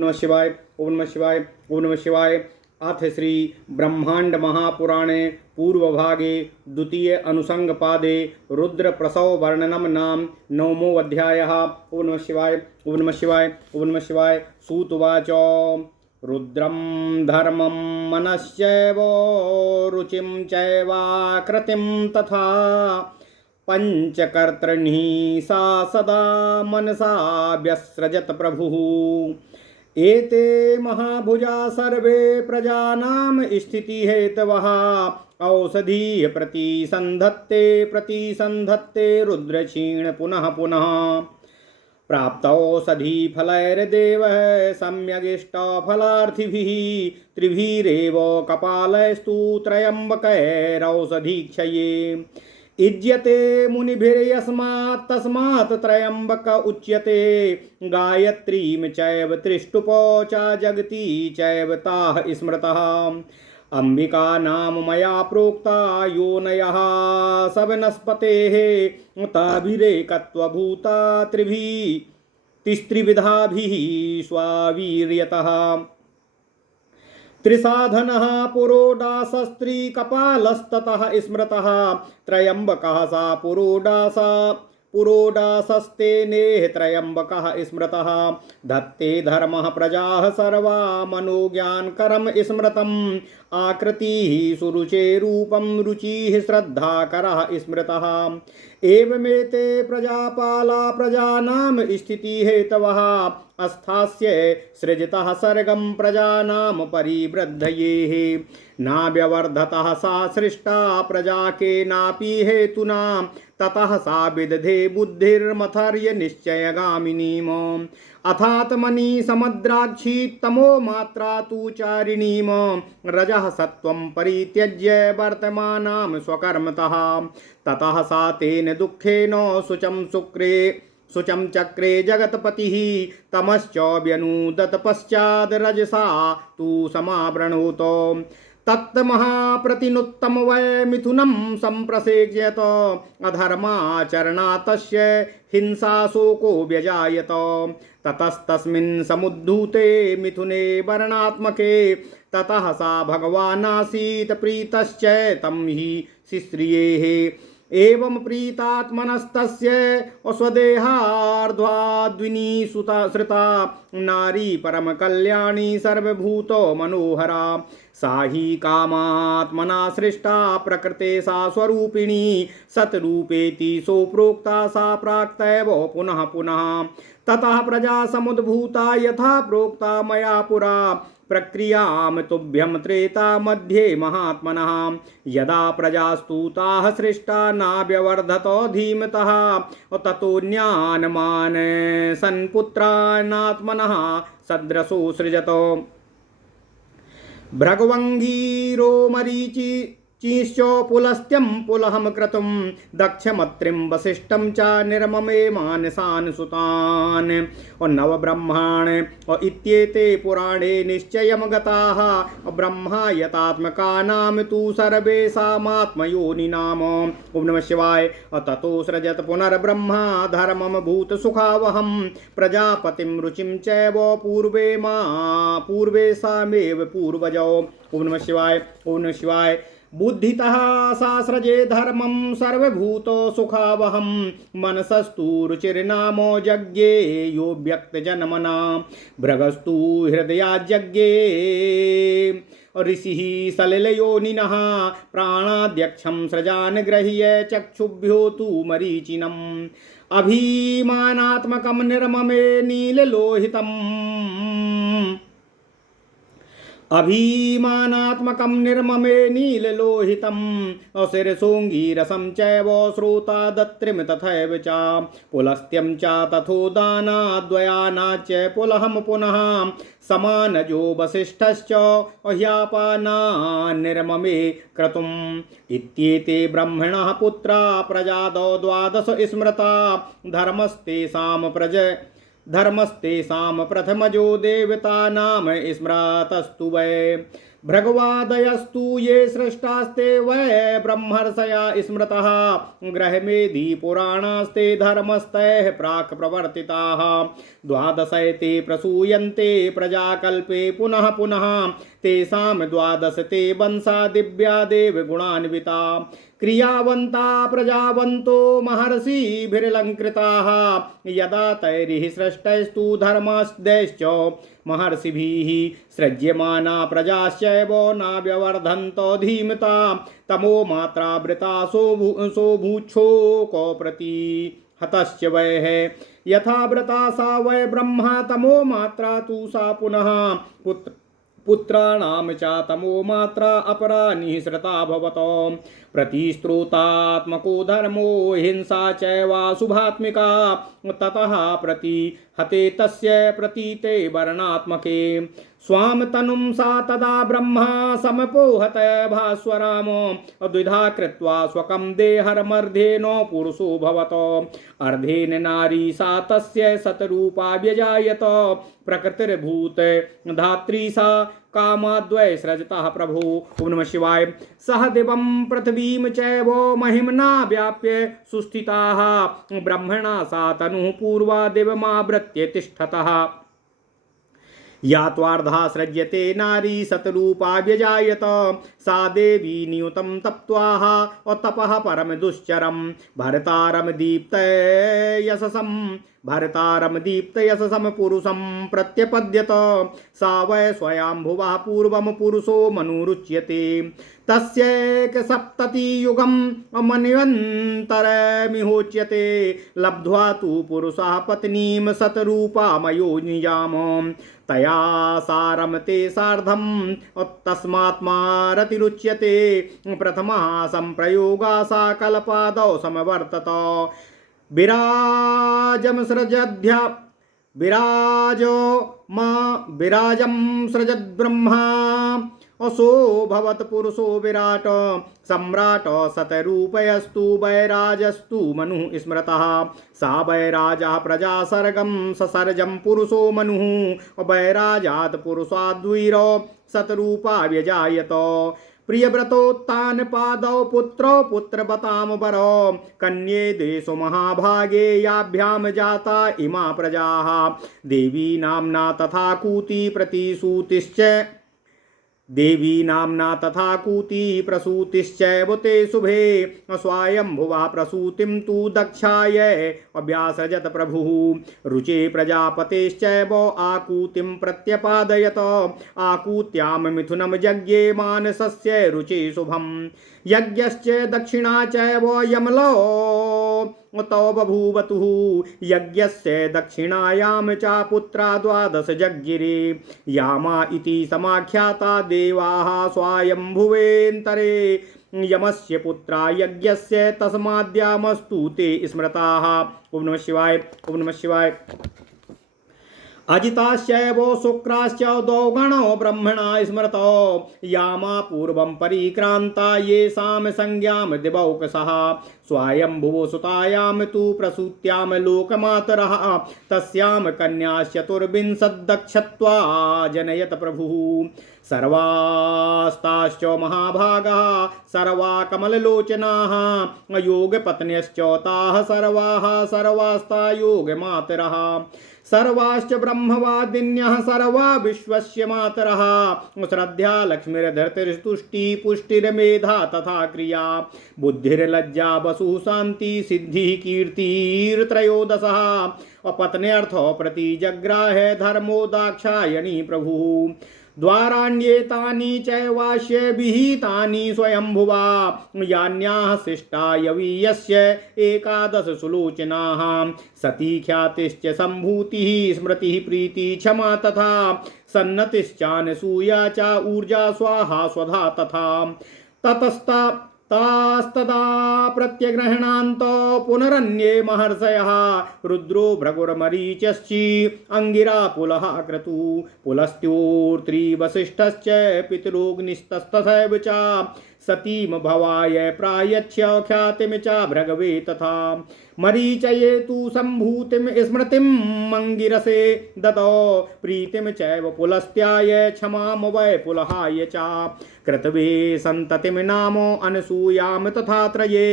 नमः शिवाय। ओम नमः शिवाय। ओम नमः शिवाय। अथ श्री ब्रह्मांड महापुराणे पूर्वभागे द्वितीय अनुसंग पादे रुद्र प्रसव वर्णनम नाम नवमो अध्यायः। ओम नमः शिवाय। ओम नमः शिवाय। ओम नमः शिवाय। सूतवाच रुद्रम धर्मम मनश्चैव रुचिं चैवाकृतिं तथा पंचकर्तृणी सा सदा मनसा व्यसृजत प्रभुः। एते महाभुजा सर्वे प्रजानां स्थिति हेतवः औषधीय प्रतिसंधत्ते रुद्रक्षीण पुनः पुनः प्राप्तौषधी फलैर्देवः सम्यगिष्टफलार्थिभिः त्रिभिरेव कपालैस्तु त्र्यम्बकैरौषधीक्षये इज्यते मुनिभिर्यस्मात् तस्मात् त्र्यम्बक उच्यते गायत्रीं चैव त्रिष्टुपो च जगति चैव ताः स्मृतः अंबिका नाम मया प्रोक्ता योनयः सवनस्पतेः ताभिरेकत्वभूता तिस्त्रिविधाभिः स्वावीर्यतः त्रिसाधनः पुरोडासस्त्रीकपालस्ततः स्मृतः त्र्यम्बकः सा पुरोडासस्तेनेह त्र्यम्बकः स्मृतः धत्ते धर्मः प्रजाः सर्वा मनोज्ञानकरं स्मृतम् आकृतिः सुरुचे रूपं रुचिः श्रद्धाकरः स्मृतः एवमेते प्रजापाला प्रजानां स्थितिहेतवः अस्थास्य सृजतः सर्गं प्रजानां परिवृद्धयेः नाव्यवर्धतः सा सृष्टा प्रजा केनापि हेतुना ततः सा विदधे बुद्धिर्मथर्य निश्चयगामिनीम् अथात्मनि समुद्राक्षी तमो मात्रा तु चारिणीम् रजः सत्वं परित्यज्य वर्तमानां स्वकर्मतः ततः सा तेन दुःखेन शुचं चक्रे जगत्पतिः तमश्च व्यनुदत पश्चाद् रजसा तु समावृणोत तत्तमहाप्रतिनुत्तम वै मिथुनं सम्प्रसेज्यत अधर्माचरणा तस्य हिंसाशोको व्यजायत ततस्तस्मिन् समुद्धूते मिथुने वर्णात्मके ततः सा भगवानासीत् प्रीतश्च तं हि शिश्रियेः एवं प्रीतात्मनस्तस्य स्वदेहार्ध्वाद्विनी श्रुता नारी परम कल्याणी सर्वभूतो मनोहरा सा हि कामात्मना सृष्टा प्रकृते सा स्वरूपिणी सतरूपेति सोप्रोक्ता सा प्राक्तैव पुनः पुनः ततः प्रजा समुद्भूता यथा प्रोक्ता मया पुरा प्रक्रियां तुभ्यं त्रेता मध्ये महात्मनः यदा प्रजास्तुताः सृष्टा नाव्यवर्धतो धीमतः ततो ज्ञानमान सन्पुत्रानात्मनः सदृशो सृजतो भृगवङ्गीरो मरीचि चीश्च पुलस्त्यं पुलहं क्रतुं दक्षमत्रिं वसिष्ठं च निर्ममे मानसान् सुतान् और नवब्रह्माण और इत्येते पुराणे निश्चयं गताः ब्रह्मा यतात्मकानां तु सर्वेषामात्मयोनिनाम। ओम नमः शिवाय। ततो सृजत पुनर्ब्रह्मा धर्मं भूतसुखावहं प्रजापतिं रुचिं चैव पूर्वेषामेव पूर्वजौ। ओम नमः शिवाय। ओम नमः शिवाय। बुद्धितः सास्रजे धर्मं सर्वभूतो सुखावहं मनसस्तु रुचिर्नामो यज्ञे यो व्यक्तजन्मना भृगस्तु हृदयाज्ञे ऋषिः सलिलयोनिनः प्राणाध्यक्षं सृजान् गृह्य चक्षुभ्यो तु मरीचिनम् अभिमानात्मकं निर्ममे नीललोहितम् अभिमानात्मकं निर्ममे नीललोहितं शिरसोऽङ्गीरसं चैव श्रोता दत्रिं तथैव च पुलस्त्यं च तथोदानाद्वयानाच्च पुलहं पुनः समानजो वसिष्ठश्च ह्यापाना निर्ममे क्रतुम् इत्येते ब्रह्मणः पुत्रा प्रजादौ द्वादश स्मृता धर्मस्तेषां प्रथमजो देवतानां स्मृतस्तु वै भृगवादयस्तु ये सृष्टास्ते वै ब्रह्मर्षया स्मृतः ग्रहमेधि पुराणास्ते धर्मस्तैः प्राक् प्रवर्तिताः द्वादशैते प्रसूयन्ते प्रजाकल्पे पुनः पुनः तेषां द्वादश ते वंशा दिव्या देवगुणान्विता क्रियावन्ता प्रजावन्तो महर्षिभिरलङ्कृताः यदा तैरिः सृष्टैस्तु धर्मास्दैश्च महर्षिभिः सृज्यमाना प्रजाश्चैव नाव्यवर्धन्तो धीमता तमो मात्रावृता सोभूच्छोको प्रति हतश्च वैः यथा व्रता सा वै ब्रह्मा तमो मात्रा तु सा पुनः पुत्राणां च तमो मात्रा अपरा निःसृता भवतो प्रतिस्त्रोतात्मको धर्मो हिंसा चैवाशुभात्मिका ततः प्रतिहते तस्य प्रतीते वर्णात्मके स्वाम तनुं सा तदा ब्रह्मा समपोहत भास्वराम द्विधा कृत्वा स्वकं देहर्मर्धेन पुरुषो भवतो अर्धेन नारी सा तस्य सतरूपा व्यजायत प्रकृतिर्भूत धात्री सा कामाद्वय सृजतः प्रभु। ओम नमः शिवाय। सह दिवं पृथ्वीं चैव महिम्ना व्याप्य सुस्थिताः ब्रह्मणा सा तनुः पूर्वा दिवमावृत्य तिष्ठतः या त्वार्धा सृज्यते नारी सतरूपा व्यजायत सा देवी नियुतं तप्त्वाः तपः परम दुश्चरं भरतारं दीप्त यशसं पुरुषं प्रत्यपद्यत सा वै स्वयंभुवः पूर्वं पुरुषो मनुरुच्यते तस्यैकसप्ततियुगं मन्वन्तरमिहोच्यते लब्ध्वा तु पुरुषः पत्नीं शतरूपामयो निजाम तया सारं ते सार्धं तस्मात्मा रतिरुच्यते प्रथमः संप्रयोगा सा कल्पादौ समवर्तत विराजं सृजद्ब्रह्मा असोऽभवत् पुरुषो विराट सम्राट शतरूपयस्तु वैराजस्तु मनुः स्मृतः सा वैराजः प्रजा सर्गं ससर्जं पुरुषो मनुः वैराजात् पुरुषाद्वीरो शतरूपा व्यजायत प्रियव्रतोत्तान पादौ पुत्रो पुत्रवतां वरो कन्ये देशो महाभागे याभ्यां जाता इमा प्रजाः देवी नाम्ना तथा कूती प्रतिसूतिश्च देवी नाम्ना तथा कूती प्रसूतिश्चैव ते शुभे स्वायंभुवः प्रसूतिं तु दक्षाय अभ्यासजत प्रभुः रुचे प्रजापतेश्चैव आकूतिं प्रत्यपादयत आकूत्यां मिथुनं यज्ञे मानसस्य रुचे शुभं यज्ञश्च दक्षिणा चैव यमलो तौ बभूवतुः यज्ञस्य दक्षिणायां च पुत्रा द्वादश जज्ञिरे यामा इति समाख्याता देवाः स्वायंभुवेन्तरे यमस्य पुत्रा यज्ञस्य तस्माद्यामस्तु ते स्मृताः। ओम नमः शिवाय। ओम नमः शिवाय। अजिताश्चैव शुक्राश्च द्वौ गणो ब्रह्मणा स्मृतो यामा पूर्वं परिक्रान्ता येषां संज्ञां दिवौकसः स्वायंभुवो सुतायां तु प्रसूत्यां लोकमातरः तस्यां कन्याश्चतुर्विंशद्दक्षत्वा जनयत प्रभुः सर्वास्ताश्च महाभागाः सर्वा कमललोचनाः योगपत्न्यश्च ताः सर्वाः सर्वास्ता योगमातरः सर्वाश्च ब्रह्मवादिन्यः सर्वा विश्वस्य मातरः श्रद्धा लक्ष्मीर्धृतिस्तुष्टि पुष्टिर्मेधा तथा क्रिया बुद्धिर्लज्जा वसुः शान्ति सिद्धिः कीर्तिर्त्रयोदशः अपत्न्यर्थो प्रतिजग्राह धर्मो दाक्षायणी प्रभुः द्वाराण्येतानि चैवास्य विहितानि स्वयंभुवा यान्याः शिष्टा यवीयस्य एकादश सुलोचनाः सती ख्यातिश्च सम्भूतिः स्मृतिः प्रीति क्षमा तथा सन्नतिश्चानसूया च ऊर्जा स्वाहा स्वधा तथा तास्तदा प्रत्यग्रहणान्तो पुनरन्ये महर्षयः रुद्रो भृगुर्मरीचश्चि अंगिरा पुलः क्रतु पुलस्त्योर्त्री वसिष्ठश्च पितरोग्निस्तथैव च सतीम भवाय प्रायच्छ ख्यातिम च भृगवे तथा मरीचये तु सम्भूतिम स्मृतिम मंगिरसे ददौ प्रीतिम चैव पुलस्त्याय क्षमाम वै पुलहाय च कृतवे सन्ततिम नामो अनसूयाम तथा त्रये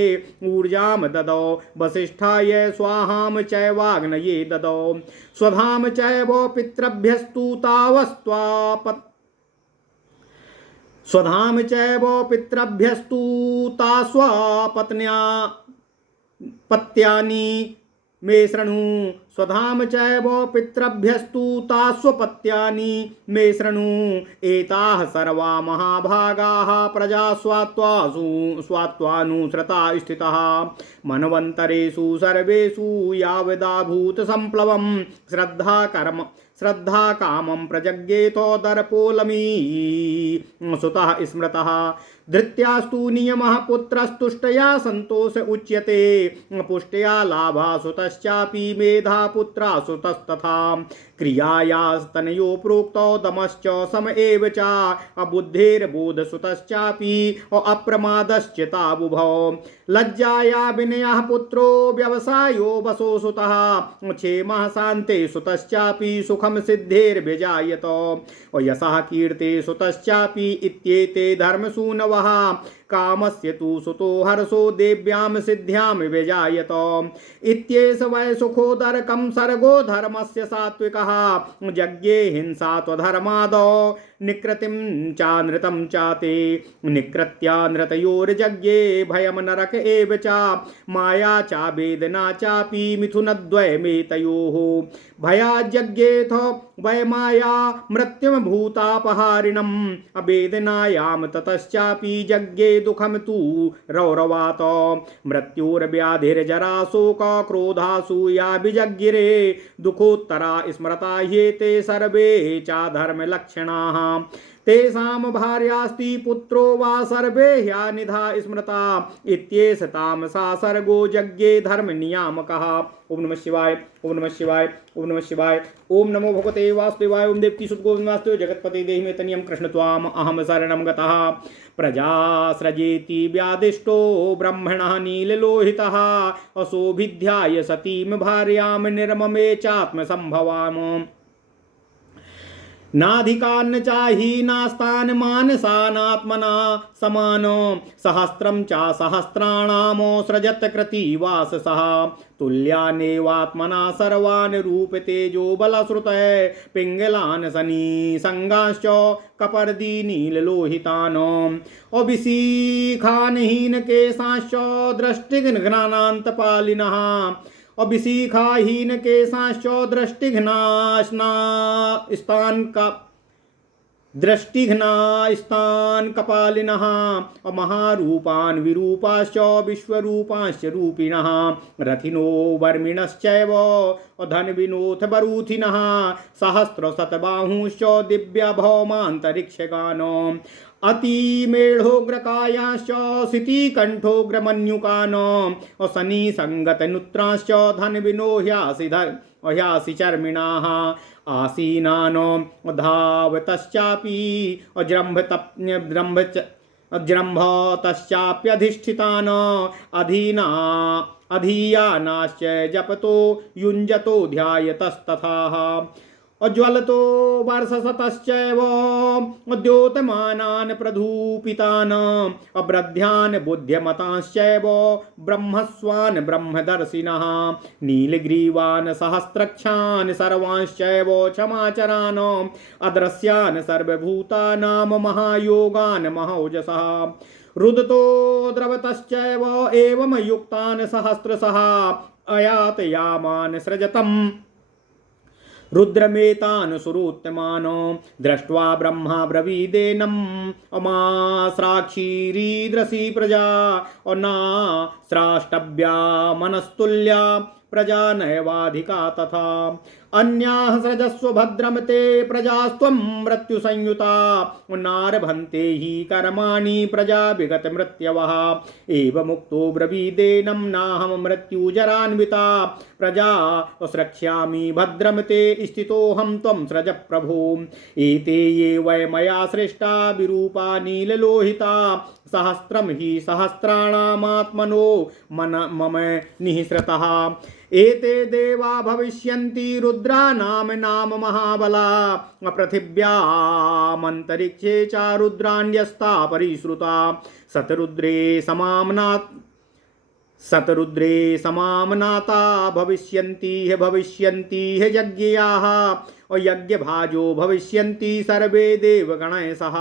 ऊर्जाम ददौ वसिष्ठाय स्वाहाम चैवाग्नये ददौ स्वधाम चैव पितृभ्यस्तु तावस्त्वापत् स्वधाम चैव पितृभ्यस्तु तास्वापत्न्या पत्यानि मे शृणु स्वधाम चैव पितृभ्यस्तु तास्वपत्यानि मे शृणु एताः सर्वा महाभागाः प्रजा स्वात्वानुसृता स्थिताः मनवन्तरेषु सर्वेषु यावदाभूत सम्प्लवं श्रद्धा कामं प्रजज्ञेतो दर्पोलमी सुतः स्मृतः धृत्यास्तु नियमः पुत्रस्तुष्टया सन्तोष उच्यते पुष्टया लाभा सुतश्चापि मेधा पुत्रा सुतस्तथा क्रियायास्तनयो प्रोक्तो दमश्च सम एव च अबुद्धेर्बोध सुतश्चापि अप्रमादश्च ताबुभौ लज्जाया विनयः पुत्रो व्यवसायो वसो सुतः क्षेमः शान्ते सुतश्चापि सुखं सिद्धेर्व्यजायत यशः कीर्ते सुतश्चापि इत्येते धर्मसूनवः कामस्य तु सुतो हर्षो देव्यां सिद्ध्यां व्यजायत इत्येष वै सुखोदरकं सर्गो धर्मस्य सात्विकः यज्ञे हिंसा त्वधर्मादौ निकृतिं चानृतं चाते निकृत्यानृतयोर्यज्ञे भयं नरक एव च माया चा वेदना चापि मिथुनद्वयमेतयोः भयाज्ञेथ वै माया मृत्युमभूतापहारिणम् अवेदनायां ततश्चापि यज्ञे दुःखं तु रौरवात मृत्युर्व्याधिर्जरा शोक क्रोधासूया विजज्ञिरे दुःखोत्तरा स्मृता ह्येते सर्वे चाधर्मलक्षणाः तेषां भार्यास्ति पुत्रो वा सर्वे ह्यानिधा स्मृता इत्येष तामसा सर्गो यज्ञे धर्म नियामकः। ओम नमः शिवाय ओम नमः शिवाय ओम नमः शिवाय ओम नमो भगवते वासुदेवाय ओम देवकी सुत गोविंद वासुदेव जगतपते देहि मे तनियं कृष्ण त्वाम अहम शरणं गतः प्रजा सृजेति व्यादिष्टो ब्रह्मणः नीललोहितः असोभिध्याय सतीं भार्यां निर्ममे चात्मसंभवाम नाधिकान्न चाही नास्तान मानसानात्मना समानो सहस्रं चा सहस्राणामो सृजत कृतिवाससः तुल्यानेवात्मना सर्वान् रूपतेजो बलश्रुतः पिङ्गलान् शनि संगाश्च कपर्दी नीललोहितान् अभिषीखान् हीनकेशाश्च दृष्टिघ्नानान्तपालिनः अभिषीखाहीन केशाश्च दृष्टिघ्नास्तान् कपालिनः महारूपान् विरूपाश्च विश्वरूपाश्च रूपिणः रथिनो वर्मिणश्चैव धन्विनोऽथ बरूथिनः सहस्रशतबाहुश्च दिव्यभौमान्तरिक्षगान् अतिमेढोग्रकायाश्च सितिकण्ठोग्रमन्युकान् शनिसङ्गतनुत्राश्च धन्विनो ह्यासि चर्मिणाः आसीनान् धावतश्चापि अजृम्भतश्चाप्यधिष्ठितान् अधीयानाश्च जपतो युञ्जतो ध्यायतस्तथाः अज्वलतो वर्षशतश्चैव द्योतमानान् प्रधूपितान् अब्रध्यान् बुद्ध्यमतांश्चैव ब्रह्मस्वान् ब्रह्मदर्शिनः नीलग्रीवान् सहस्रक्षान् सर्वांश्चैव क्षमाचरान् अदृश्यान् सर्वभूतानां महायोगान् महौजसः रुदतो द्रवतश्चैव एवं युक्तान् सहस्रशः अयातयामान् सृजतम् रुद्रमेतान् सुरोत्तमान् दृष्ट्वा ब्रह्मा ब्रवीदेनम् अमास्राक्षीरीदृशी प्रजा न स्राष्टव्या मनस्तुल्या प्रजा नैवाधिका तथा अन्याः सृजस्व भद्रं ते प्रजास्त्वं मृत्युसंयुता नारभन्ते हि कर्माणि प्रजा विगत मृत्यवः एवमुक्तो ब्रवीदेनं नाहं मृत्युजरान्विता प्रजा स्रक्ष्यामि भद्रं ते स्थितोऽहं त्वं सृज प्रभो एते ये वै मया सृष्टा विरूपा नीललोहिता सहस्त्रम ही सहस्राणामात्मनो मम निःसृतः एते देवा भविष्यन्ति रुद्रानाम नाम महाबला पृथिव्यामन्तरिक्षे च रुद्राण्यस्ता परिश्रुता सतरुद्रे समामनाता भविष्यन्ति यज्ञयाः और यज्ञभाजो भविष्यन्ति सर्वे देवगणैः सह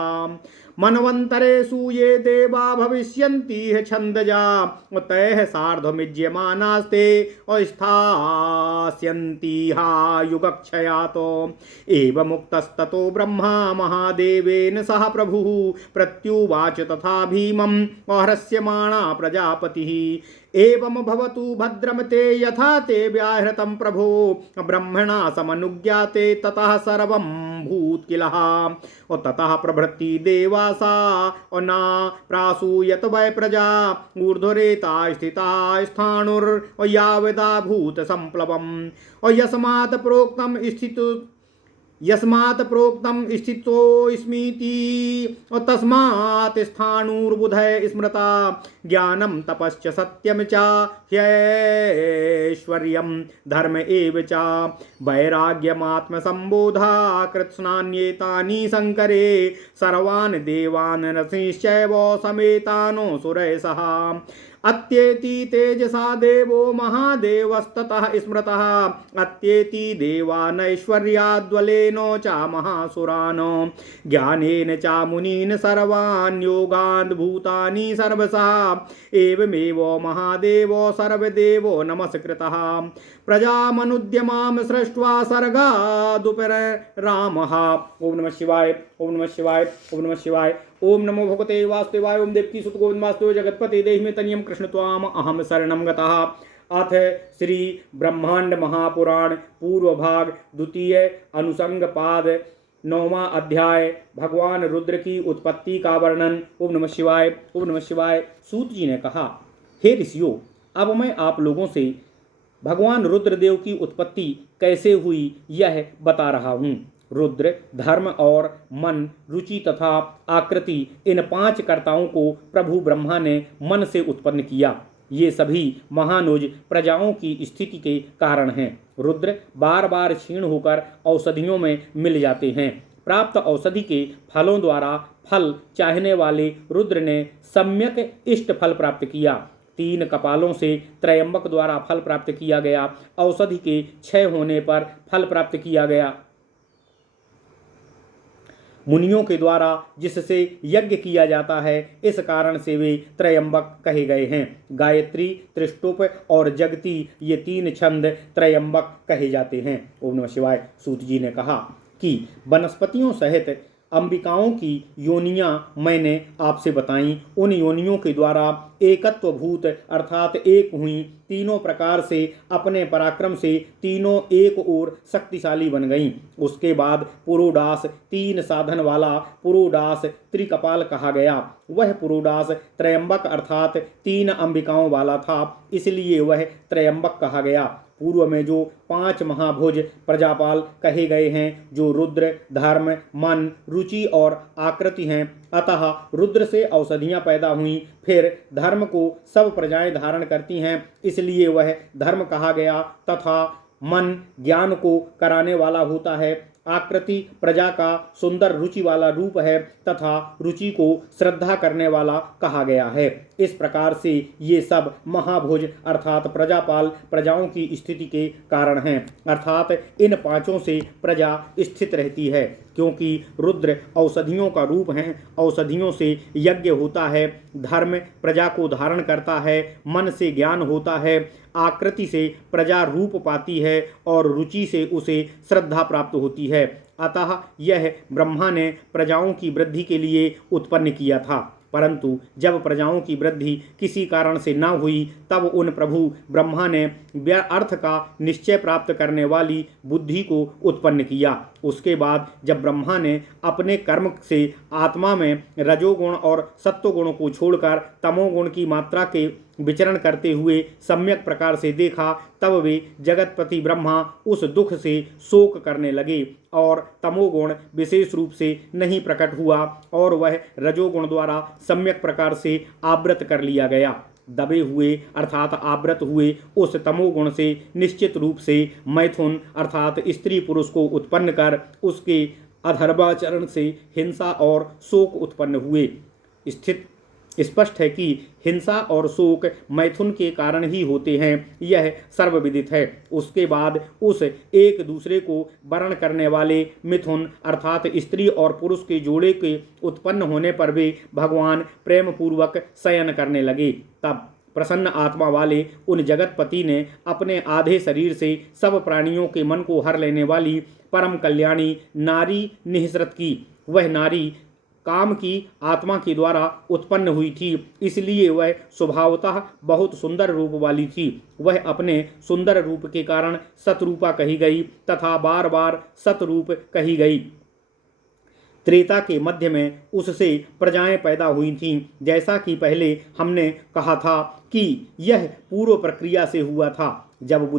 मनवन्तरेषु ये देवा भविष्यन्ति छन्दजा तैः सार्धमिज्यमानास्ते और स्थास्यन्ति युगक्षयातो एवमुक्तस्ततो ब्रह्मा महादेवेन सह प्रभुः प्रत्युवाच तथा भीमं हृष्यमाणा प्रजापतिः एवं भवतु भद्रम ते यथा ते व्याहृतं प्रभो ब्रह्मणा समनुज्ञाते ततः सर्वं भूत् किलः और ततः प्रभृति देवासा और ना प्रासूयत वै प्रजा ऊर्ध्वरेता स्थिता स्थाणुर और यावदा भूत संप्लवम् और यस्मात् प्रोक्तम स्थितोऽस्मीति और तस्मात् स्थाणुर्बुधय स्मृता ज्ञानम तपश्च सत्यम च ह्यैश्वर्यं धर्म एव च वैराग्यमात्म संबोधा कृत्स्नान्येतानि शंकरे सर्वान् देवान् नरसिंश्चैव समेतानो सुरैः सह अत्येति तेजसा देवो महादेवस्ततः स्मृतः अत्येति देवानैश्वर्याद्वलेनो च महासुरान् ज्ञानेन च मुनीन् सर्वान् योगान् भूतानि सर्वशः एवमेव महादेवो सर्वदेवो नमस्कृतः प्रजामनुद्यमां सृष्ट्वा सर्गादुपरामः। ओम नमः शिवाय ओम नमः शिवाय ओम नमः शिवाय ओम नमो भगवते वासुदेवाय ओम देवकी सुत गोविंद वासुदेव जगतपते देहि मे तनियम कृष्ण त्वाम अहम शरणं गतः। अथ श्री ब्रह्मांड महापुराण पूर्व भाग द्वितीय अनुसंग पाद 9वां अध्याय भगवान रुद्र की उत्पत्ति का वर्णन। ओम नमः शिवाय ओम नमः शिवाय। सूत जी ने कहा, हे ऋषियों, अब मैं आप लोगों से भगवान रुद्रदेव की उत्पत्ति कैसे हुई यह बता रहा हूँ। रुद्र धर्म और मन, रुचि तथा आकृति, इन 5 कर्ताओं को प्रभु ब्रह्मा ने मन से उत्पन्न किया। ये सभी महानुज प्रजाओं की स्थिति के कारण हैं। रुद्र बार बार क्षीण होकर औषधियों में मिल जाते हैं। प्राप्त औषधि के फलों द्वारा फल चाहने वाले रुद्र ने सम्यक इष्ट फल प्राप्त किया। 3 कपालों से त्रयंबक द्वारा फल प्राप्त किया गया। औषधि के क्षय होने पर फल प्राप्त किया गया। मुनियों के द्वारा जिससे यज्ञ किया जाता है, इस कारण से वे त्रयंबक कहे गए हैं। गायत्री, त्रिष्टुप और जगती, ये 3 छंद त्रयंबक कहे जाते हैं। ओम नमः शिवाय। सूत जी ने कहा कि वनस्पतियों सहित अंबिकाओं की योनियां मैंने आपसे बताईं। उन योनियों के द्वारा एकत्वभूत अर्थात एक हुई, तीनों प्रकार से अपने पराक्रम से तीनों एक और शक्तिशाली बन गईं। उसके बाद पुरोडास, 3 साधन वाला पुरोडास त्रिकपाल कहा गया। वह पुरोडास त्रयंबक अर्थात 3 अंबिकाओं वाला था, इसलिए वह त्रयंबक कहा गया। पूर्व में जो 5 महाभुज प्रजापाल कहे गए हैं, जो रुद्र, धर्म, मन, रुचि और आकृति हैं। अतः रुद्र से औषधियां पैदा हुई, फिर धर्म को सब प्रजाएं धारण करती हैं, इसलिए वह धर्म कहा गया। तथा मन ज्ञान को कराने वाला होता है। आकृति प्रजा का सुंदर रुचि वाला रूप है तथा रुचि को श्रद्धा करने वाला कहा गया है। इस प्रकार से ये सब महाभुज अर्थात प्रजापाल प्रजाओं की स्थिति के कारण हैं। अर्थात इन 5 से प्रजा स्थित रहती है, क्योंकि रुद्र औषधियों का रूप हैं। औषधियों से यज्ञ होता है, धर्म प्रजा को धारण करता है, मन से ज्ञान होता है, आकृति से प्रजा रूप पाती है और रुचि से उसे श्रद्धा प्राप्त होती है। अतः यह ब्रह्मा ने प्रजाओं की वृद्धि के लिए उत्पन्न किया था। परंतु जब प्रजाओं की वृद्धि किसी कारण से न हुई, तब उन प्रभु ब्रह्मा ने अर्थ का निश्चय प्राप्त करने वाली बुद्धि को उत्पन्न किया। उसके बाद जब ब्रह्मा ने अपने कर्म से आत्मा में रजोगुण और सत्वगुण को छोड़कर तमोगुण की मात्रा के विचरण करते हुए सम्यक प्रकार से देखा, तब वे जगतपति ब्रह्मा उस दुख से शोक करने लगे और तमोगुण विशेष रूप से नहीं प्रकट हुआ और वह रजोगुण द्वारा सम्यक प्रकार से आवृत कर लिया गया। दबे हुए अर्थात आवृत हुए उस तमोगुण से निश्चित रूप से मैथुन अर्थात स्त्री पुरुष को उत्पन्न कर उसके अधर्माचरण से हिंसा और शोक उत्पन्न हुए। स्पष्ट है कि हिंसा और शोक मैथुन के कारण ही होते हैं, यह सर्वविदित है। उसके बाद उस एक दूसरे को वर्ण करने वाले मिथुन अर्थात स्त्री और पुरुष के जोड़े के उत्पन्न होने पर वे भगवान प्रेम पूर्वक शयन करने लगे। तब प्रसन्न आत्मा वाले उन जगतपति ने अपने आधे शरीर से सब प्राणियों के मन को हर लेने वाली परम कल्याणी नारी निःसृत की। वह नारी काम की आत्मा के द्वारा उत्पन्न हुई थी, इसलिए वह स्वभावतः बहुत सुंदर रूप वाली थी। वह अपने सुंदर रूप के कारण सतरूपा कही गई तथा बार बार सतरूप कही गई। त्रेता के मध्य में उससे प्रजाएं पैदा हुई थीं, जैसा कि पहले हमने कहा था कि यह पूर्व प्रक्रिया से हुआ था। जब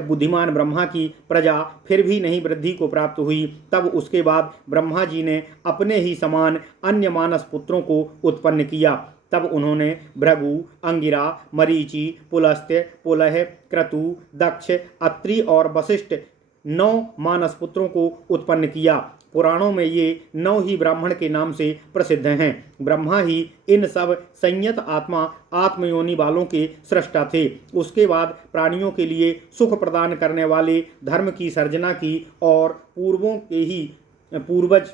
बुद्धिमान ब्रह्मा की प्रजा फिर भी नहीं वृद्धि को प्राप्त हुई, तब उसके बाद ब्रह्मा जी ने अपने ही समान अन्य मानस पुत्रों को उत्पन्न किया। तब उन्होंने भृगु, अंगिरा, मरीचि, पुलस्त्य, पुलह, क्रतु, दक्ष, अत्रि और वशिष्ठ 9 मानस पुत्रों को उत्पन्न किया। पुराणों में ये 9 ही ब्राह्मण के नाम से प्रसिद्ध हैं। ब्रह्मा ही इन सब संयत आत्मा आत्मयोनि वालों के सृष्टा थे। उसके बाद प्राणियों के लिए सुख प्रदान करने वाले धर्म की सर्जना की और पूर्वों के ही पूर्वज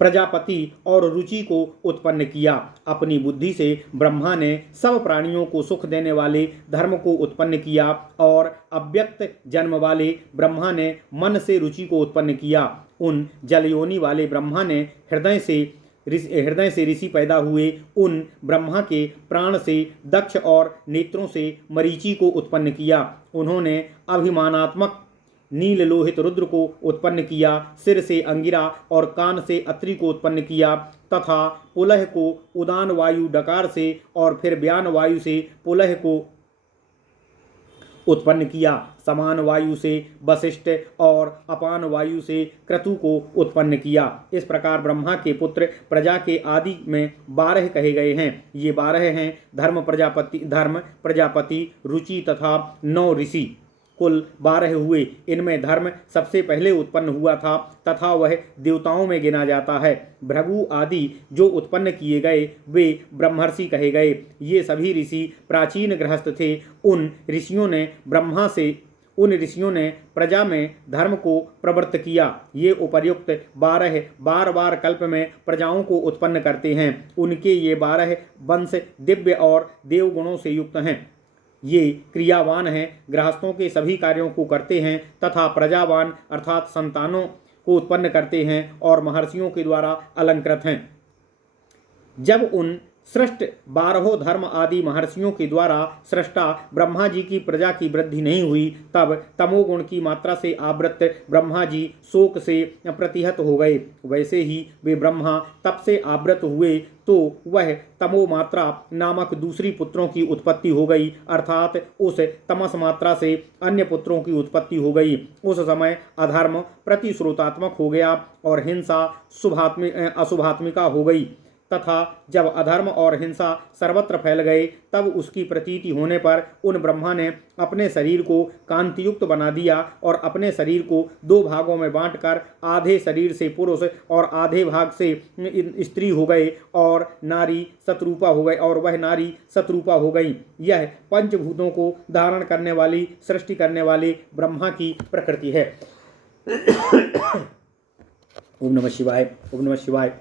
प्रजापति और रुचि को उत्पन्न किया। अपनी बुद्धि से ब्रह्मा ने सब प्राणियों को सुख देने वाले धर्म को उत्पन्न किया और अव्यक्त जन्म वाले ब्रह्मा ने मन से रुचि को उत्पन्न किया। उन जलयोनि वाले ब्रह्मा ने हृदय से ऋषि पैदा हुए। उन ब्रह्मा के प्राण से दक्ष और नेत्रों से मरीचि को उत्पन्न किया। उन्होंने अभिमानात्मक नील लोहित रुद्र को उत्पन्न किया। सिर से अंगिरा और कान से अत्रि को उत्पन्न किया तथा पुलह को उदान वायु डकार से और फिर व्यान वायु से पुलह को उत्पन्न किया। समान वायु से वशिष्ठ और अपान वायु से क्रतु को उत्पन्न किया। इस प्रकार ब्रह्मा के पुत्र प्रजा के आदि में 12 कहे गए हैं। ये 12 हैं धर्म प्रजापति रुचि तथा 9 ऋषि। कुल 12 हुए। इनमें धर्म सबसे पहले उत्पन्न हुआ था तथा वह देवताओं में गिना जाता है। भृगु आदि जो उत्पन्न किए गए वे ब्रह्मर्षि कहे गए। ये सभी ऋषि प्राचीन गृहस्थ थे। उन ऋषियों ने प्रजा में धर्म को प्रवृत्त किया। ये उपर्युक्त 12 बार कल्प में प्रजाओं को उत्पन्न करते हैं। उनके ये 12 वंश दिव्य और देवगुणों से युक्त हैं। ये क्रियावान हैं, गृहस्थों के सभी कार्यों को करते हैं तथा प्रजावान अर्थात संतानों को उत्पन्न करते हैं और महर्षियों के द्वारा अलंकृत हैं। जब उन सृष्ट 12 धर्म आदि महर्षियों के द्वारा सृष्टा ब्रह्मा जी की प्रजा की वृद्धि नहीं हुई, तब तमोगुण की मात्रा से आवृत ब्रह्मा जी शोक से प्रतिहत हो गए। वैसे ही वे ब्रह्मा तप से आवृत हुए तो वह तमो मात्रा नामक दूसरी पुत्रों की उत्पत्ति हो गई, अर्थात उस तमस मात्रा से अन्य पुत्रों की उत्पत्ति हो गई। उस समय अधर्म प्रतिश्रोतात्मक हो गया और हिंसा अशुभात्मिका हो गई तथा जब अधर्म और हिंसा सर्वत्र फैल गए, तब उसकी प्रतीति होने पर उन ब्रह्मा ने अपने शरीर को कांतियुक्त बना दिया और अपने शरीर को 2 भागों में बांटकर आधे शरीर से पुरुष और आधे भाग से स्त्री हो गए और नारी शत्रुपा हो गई और वह नारी शत्रुपा हो गई। यह पंचभूतों को धारण करने वाली सृष्टि करने वाले ब्रह्मा की प्रकृति है। ओम नमः शिवाय। ओम नमः शिवाय।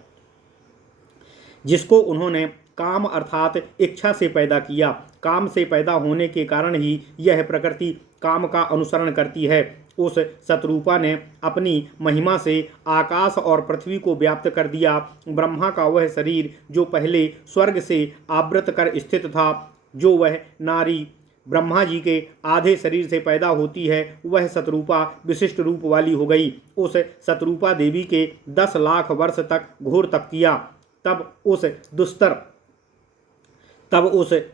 जिसको उन्होंने काम अर्थात इच्छा से पैदा किया। काम से पैदा होने के कारण ही यह प्रकृति काम का अनुसरण करती है। उस शत्रुपा ने अपनी महिमा से आकाश और पृथ्वी को व्याप्त कर दिया। ब्रह्मा का वह शरीर जो पहले स्वर्ग से आवृत कर स्थित था, जो वह नारी ब्रह्मा जी के आधे शरीर से पैदा होती है वह शतरूपा विशिष्ट रूप वाली हो गई। उस शतरूपा देवी के 10 लाख वर्ष तक घोर तप किया। तब उस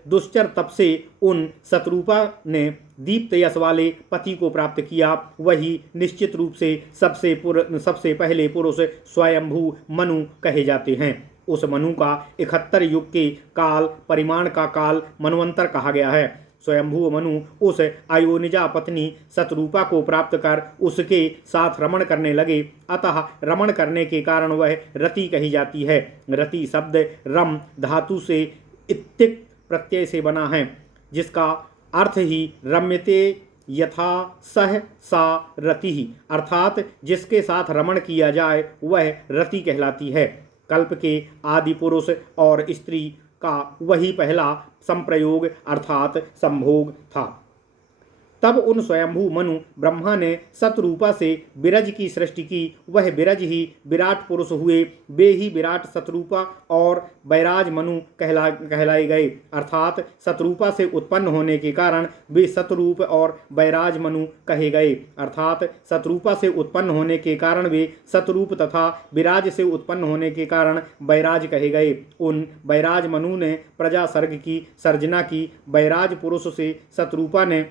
दुश्चर तप से उन शतरूपा ने दीप्त यश वाले पति को प्राप्त किया। वही निश्चित रूप से सबसे पहले पुरुष स्वयंभू मनु कहे जाते हैं। उस मनु का 71 युग के काल परिमाण का काल मनवंतर कहा गया है। स्वयंभू मनु उस अयोनिजा पत्नी शतरूपा को प्राप्त कर उसके साथ रमण करने लगे। अतः रमण करने के कारण वह रति कही जाती है। रति शब्द रम धातु से इत्तिक प्रत्यय से बना है, जिसका अर्थ ही रम्यते यथा सह सा रति ही, अर्थात जिसके साथ रमण किया जाए वह रति कहलाती है। कल्प के आदि पुरुष और स्त्री का वही पहला संप्रयोग अर्थात संभोग था। तब उन स्वयंभू मनु ब्रह्मा ने शतरूपा से विरज की सृष्टि की। वह विरज ही विराट पुरुष हुए। वे ही विराट शतरूपा और बैराज मनु कहलाए गए, अर्थात शतरूपा से उत्पन्न होने के कारण वे शतरूप और बैराज मनु कहे गए, अर्थात शतरूपा से उत्पन्न होने के कारण वे शतरूप तथा विराज से उत्पन्न होने के कारण बैराज कहे गए। उन बैराज मनु ने प्रजा सर्ग की सर्जना की। बैराज पुरुष से शतरूपा ने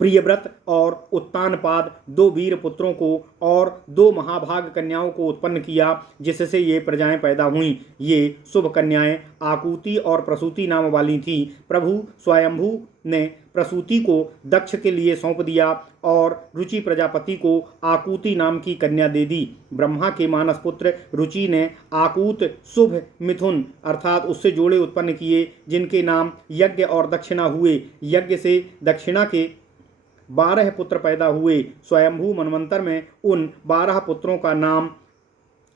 प्रियव्रत और उत्तानपाद 2 वीर पुत्रों को और 2 महाभाग कन्याओं को उत्पन्न किया, जिससे ये प्रजाएं पैदा हुईं। ये शुभ कन्याएं आकुति और प्रसूति नाम वाली थीं। प्रभु स्वयंभू ने प्रसूति को दक्ष के लिए सौंप दिया और रुचि प्रजापति को आकुति नाम की कन्या दे दी। ब्रह्मा के मानस पुत्र रुचि ने आकूत शुभ मिथुन अर्थात उससे जोड़े उत्पन्न किए, जिनके नाम यज्ञ और दक्षिणा हुए। यज्ञ से दक्षिणा के 12 पुत्र पैदा हुए। स्वयंभू मनवंतर में उन 12 पुत्रों का नाम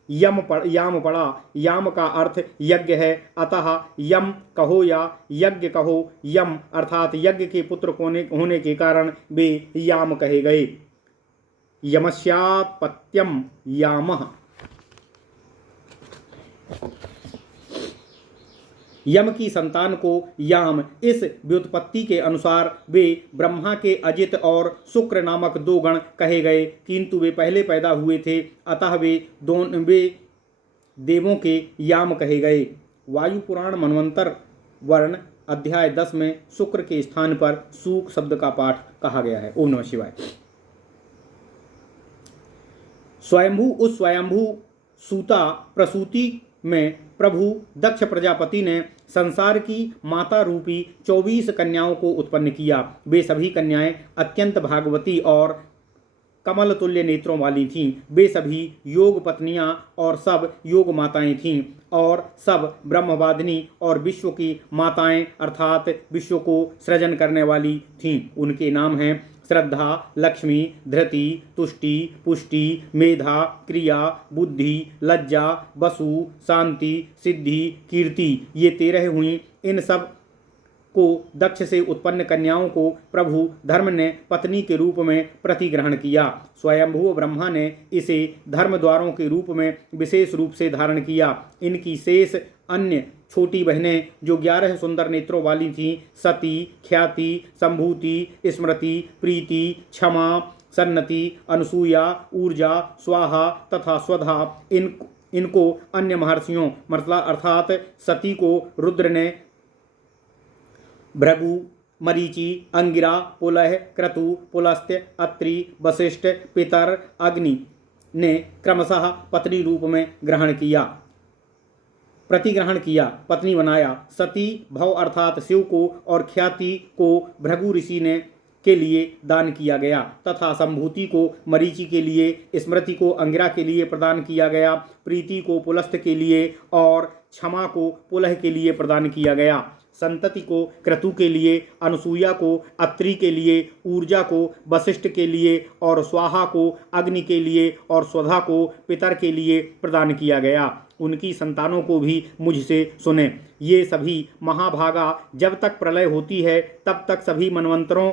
याम पड़ा। याम का अर्थ यज्ञ है, अतः यम कहो या यज्ञ कहो। यम अर्थात यज्ञ के पुत्र होने के कारण वे याम कहे गए। यमस्यात्पत्यम यामः। यम की संतान को याम। इस व्युत्पत्ति के अनुसार वे ब्रह्मा के अजित और शुक्र नामक 2 गण कहे गए, किंतु वे पहले पैदा हुए थे, अतः वे देवों के याम कहे गए। वायु पुराण मनवंतर वर्ण अध्याय 10 में शुक्र के स्थान पर सूक शब्द का पाठ कहा गया है। ओम नमः शिवाय। उस स्वयंभू सूता प्रसूति में प्रभु दक्ष प्रजापति ने संसार की माता रूपी 24 कन्याओं को उत्पन्न किया। वे सभी कन्याएं अत्यंत भागवती और कमल तुल्य नेत्रों वाली थीं। वे सभी योग पत्नियां और सब योग माताएं थीं और सब ब्रह्मवादिनी और विश्व की माताएं अर्थात विश्व को सृजन करने वाली थीं। उनके नाम हैं श्रद्धा, लक्ष्मी, धृति, तुष्टि, पुष्टि, मेधा, क्रिया, बुद्धि, लज्जा, वसु, शांति, सिद्धि, कीर्ति। ये 13 हुई। इन सब को दक्ष से उत्पन्न कन्याओं को प्रभु धर्म ने पत्नी के रूप में प्रतिग्रहण किया। स्वयंभू ब्रह्मा ने इसे धर्म द्वारों के रूप में विशेष रूप से धारण किया। इनकी शेष अन्य छोटी बहनें जो 11 सुंदर नेत्रों वाली थीं, सती, ख्याति, संभूति, स्मृति, प्रीति, क्षमा, सन्नति, अनुसूया, ऊर्जा, स्वाहा तथा स्वधा, इनको अन्य महर्षियों अर्थात सती को रुद्र ने भृगु, मरीचि, अंगिरा, पुलह, क्रतु, पुलस्त्य, अत्रि, वशिष्ठ, पितर, अग्नि ने क्रमशः पत्नी रूप में प्रतिग्रहण किया, पत्नी बनाया। सती भव अर्थात शिव को और ख्याति को भृगु ऋषि ने के लिए दान किया गया तथा संभूति को मरीचि के लिए, स्मृति को अंगिरा के लिए प्रदान किया गया, प्रीति को पुलस्त्य के लिए और क्षमा को पुलह के लिए प्रदान किया गया। संतति को क्रतु के लिए, अनुसूया को अत्रि के लिए, ऊर्जा को वशिष्ठ के लिए और स्वाहा को अग्नि के लिए और स्वधा को पितर के लिए प्रदान किया गया। उनकी संतानों को भी मुझसे सुने। ये सभी महाभागा जब तक प्रलय होती है तब तक सभी मनवंतरों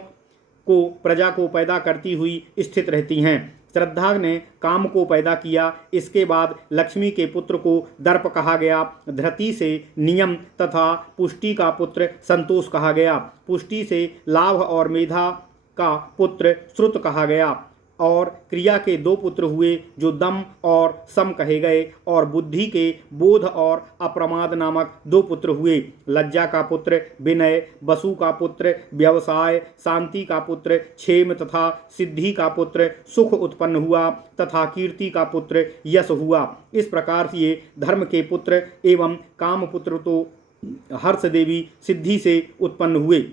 को प्रजा को पैदा करती हुई स्थित रहती हैं। श्रद्धा ने काम को पैदा किया, इसके बाद लक्ष्मी के पुत्र को दर्प कहा गया। धृति से नियम तथा पुष्टि का पुत्र संतोष कहा गया। पुष्टि से लाभ और मेधा का पुत्र श्रुत कहा गया। और क्रिया के 2 पुत्र हुए जो दम और सम कहे गए, और बुद्धि के बोध और अप्रमाद नामक 2 पुत्र हुए। लज्जा का पुत्र विनय, वसु का पुत्र व्यवसाय, शांति का पुत्र क्षेम तथा सिद्धि का पुत्र सुख उत्पन्न हुआ तथा कीर्ति का पुत्र यश हुआ। इस प्रकार से ये धर्म के पुत्र एवं काम पुत्र तो हर्ष देवी सिद्धि से उत्पन्न हुए।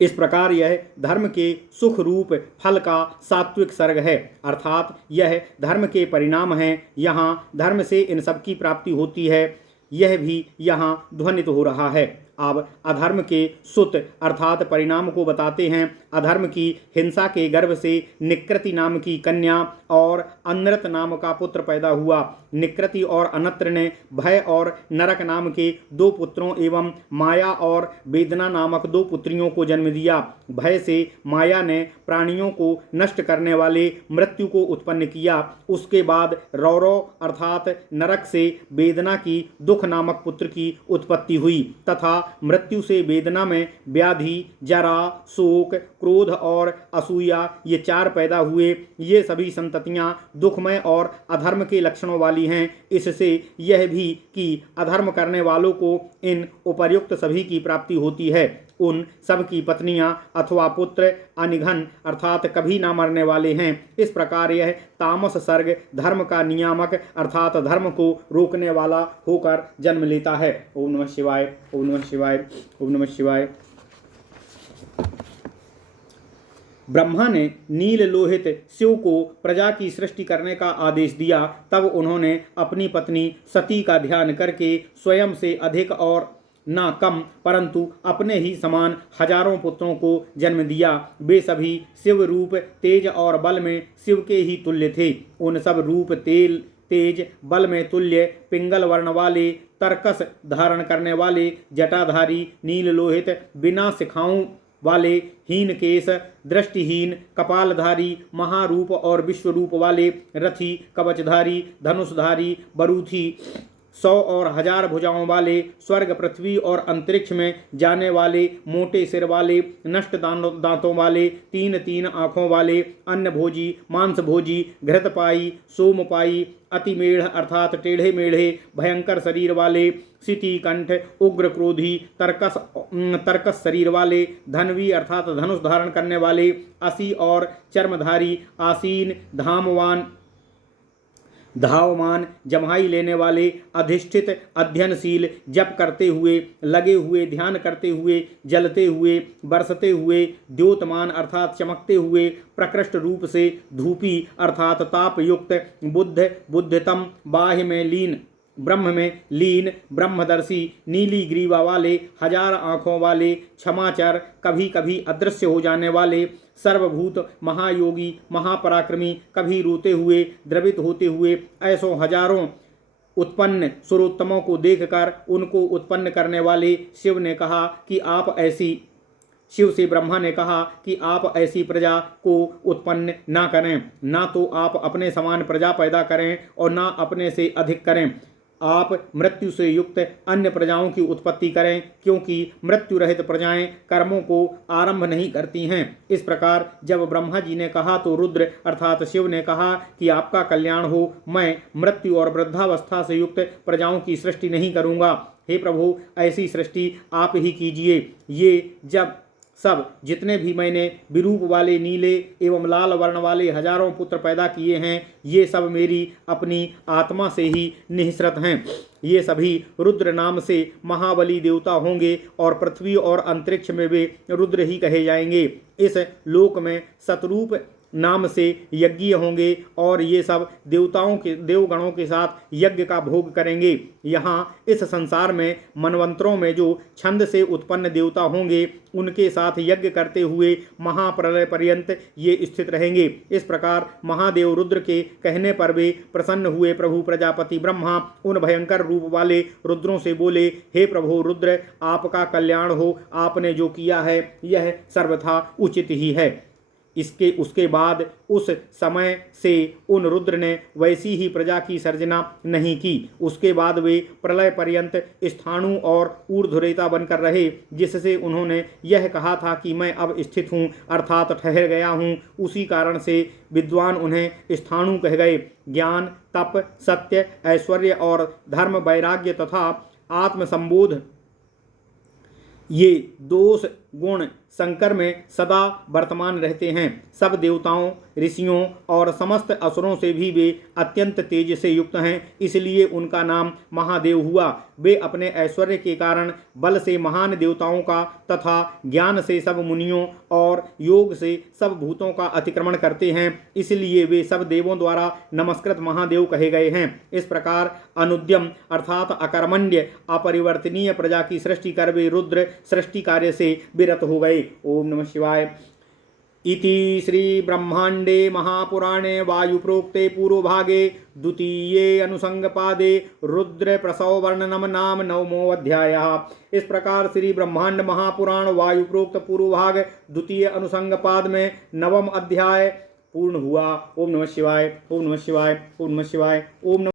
इस प्रकार यह धर्म के सुख रूप फल का सात्विक सर्ग है, अर्थात यह धर्म के परिणाम हैं। यहाँ धर्म से इन सब की प्राप्ति होती है, यह भी यहाँ ध्वनित हो रहा है। अब अधर्म के सुत अर्थात परिणाम को बताते हैं। अधर्म की हिंसा के गर्भ से निकृति नाम की कन्या और अनृत नाम का पुत्र पैदा हुआ। निकृति और अनत्र ने भय और नरक नाम के 2 पुत्रों एवं माया और वेदना नामक 2 पुत्रियों को जन्म दिया। भय से माया ने प्राणियों को नष्ट करने वाले मृत्यु को उत्पन्न किया। उसके बाद रौरव अर्थात नरक से वेदना की दुख नामक पुत्र की उत्पत्ति हुई तथा मृत्यु से वेदना में व्याधि, जरा, शोक, क्रोध और असूया ये 4 पैदा हुए। ये सभी संततियां दुखमय और अधर्म के लक्षणों वाली हैं। इससे यह भी कि अधर्म करने वालों को इन उपर्युक्त सभी की प्राप्ति होती है। उन सब की पत्नियां अथवा पुत्र अनिघन अर्थात कभी ना मरने वाले हैं। इस प्रकार यह तामस सर्ग धर्म का नियामक अर्थात धर्म को रोकने वाला होकर जन्म लेता है। ओम नमः शिवाय, ओम नमः शिवाय, ओम नमः शिवाय। ब्रह्मा ने नील लोहित शिव को प्रजा की सृष्टि करने का आदेश दिया। तब उन्होंने अपनी पत्नी सती का ध्यान करके स्वयं से अधिक और ना कम परंतु अपने ही समान हजारों पुत्रों को जन्म दिया। वे सभी शिव रूप तेज और बल में शिव के ही तुल्य थे। उन सब रूप तेज बल में तुल्य पिंगल वर्ण वाले, तरकस धारण करने वाले, जटाधारी, नील लोहित, बिना शिखाओं वाले, हीन केश, दृष्टिहीन, कपालधारी, महारूप और विश्वरूप वाले, रथी, कवचधारी, धनुषधारी, बरूथी, 100 और 1000 भुजाओं वाले, स्वर्ग पृथ्वी और अंतरिक्ष में जाने वाले, मोटे सिर वाले, नष्ट दांतों वाले, 3 आँखों वाले, अन्न भोजी, मांस भोजी, घृतपाई, सोमपाई, अतिमेढ़ अर्थात टेढ़े मेढ़े, भयंकर शरीर वाले, सिति कंठ, उग्र क्रोधी, तरकस शरीर वाले, धनवी अर्थात धनुष धारण करने वाले, असी और चर्मधारी, आसीन, धावमान, जम्हाई लेने वाले, अधिष्ठित, अध्ययनशील, जप करते हुए, लगे हुए, ध्यान करते हुए, जलते हुए, बरसते हुए, द्योतमान अर्थात चमकते हुए, प्रकृष्ट रूप से धूपी अर्थात ताप युक्त, बुद्धतम, बाह्य में लीन, ब्रह्म में लीन, ब्रह्मदर्शी, नीली ग्रीवा वाले, 1000 आँखों वाले, क्षमाचर, कभी कभी अदृश्य हो जाने वाले, सर्वभूत, महायोगी, महापराक्रमी, कभी रोते हुए, द्रवित होते हुए, ऐसों हजारों उत्पन्न सुरोत्तमों को देखकर उनको उत्पन्न करने वाले शिव से ब्रह्मा ने कहा कि आप ऐसी प्रजा को उत्पन्न ना करें, ना तो आप अपने समान प्रजा पैदा करें और ना अपने से अधिक करें। आप मृत्यु से युक्त अन्य प्रजाओं की उत्पत्ति करें, क्योंकि मृत्यु रहित प्रजाएं कर्मों को आरंभ नहीं करती हैं। इस प्रकार जब ब्रह्मा जी ने कहा तो रुद्र अर्थात शिव ने कहा कि आपका कल्याण हो, मैं मृत्यु और वृद्धावस्था से युक्त प्रजाओं की सृष्टि नहीं करूँगा। हे प्रभु, ऐसी सृष्टि आप ही कीजिए। ये जब सब जितने भी मैंने विरूप वाले नीले एवं लाल वर्ण वाले हजारों पुत्र पैदा किए हैं, ये सब मेरी अपनी आत्मा से ही निःसृत हैं। ये सभी रुद्र नाम से महाबली देवता होंगे और पृथ्वी और अंतरिक्ष में वे रुद्र ही कहे जाएंगे। इस लोक में सतरूप नाम से यज्ञ होंगे और ये सब देवगणों के साथ यज्ञ का भोग करेंगे। यहाँ इस संसार में मनवंतरों में जो छंद से उत्पन्न देवता होंगे उनके साथ यज्ञ करते हुए महाप्रलय पर्यंत ये स्थित रहेंगे। इस प्रकार महादेव रुद्र के कहने पर वे प्रसन्न हुए। प्रभु प्रजापति ब्रह्मा उन भयंकर रूप वाले रुद्रों से बोले, हे प्रभु रुद्र, आपका कल्याण हो। आपने जो किया है यह सर्वथा उचित ही है। उसके बाद उस समय से उन रुद्र ने वैसी ही प्रजा की सर्जना नहीं की। उसके बाद वे प्रलय पर्यंत स्थाणु और ऊर्ध्वरेता बनकर रहे, जिससे उन्होंने यह कहा था कि मैं अब स्थित हूँ, अर्थात ठहर गया हूँ। उसी कारण से विद्वान उन्हें स्थाणु कह गए। ज्ञान, तप, सत्य, ऐश्वर्य और धर्म, वैराग्य तथा आत्मसंबोध, ये दोष गुण शंकर में सदा वर्तमान रहते हैं। सब देवताओं, ऋषियों और समस्त असुरों से भी वे अत्यंत तेज से युक्त हैं, इसलिए उनका नाम महादेव हुआ। वे अपने ऐश्वर्य के कारण बल से महान देवताओं का तथा ज्ञान से सब मुनियों और योग से सब भूतों का अतिक्रमण करते हैं, इसलिए वे सब देवों द्वारा नमस्कृत महादेव कहे गए हैं। इस प्रकार अनुद्यम अर्थात अकर्मण्य अपरिवर्तनीय प्रजा की सृष्टि कर वे रुद्र सृष्टि कार्य से विरत हो गए। ओम नमः शिवाय। इति श्री ब्रह्मांडे महापुराणे वायुप्रोक्ते पूर्वभागे द्वितीये अनुसंगपादे रुद्र प्रसव वर्णनम नाम 9वां अध्यायः। इस प्रकार श्री ब्रह्मांड महापुराण वायुप्रोक्त पूर्वभाग द्वितीय अनुसंगपाद में 9वां अध्याय पूर्ण हुआ। ओम नमः शिवाय, ओम नमः शिवाय, ओम नमः शिवाय, ओम नमः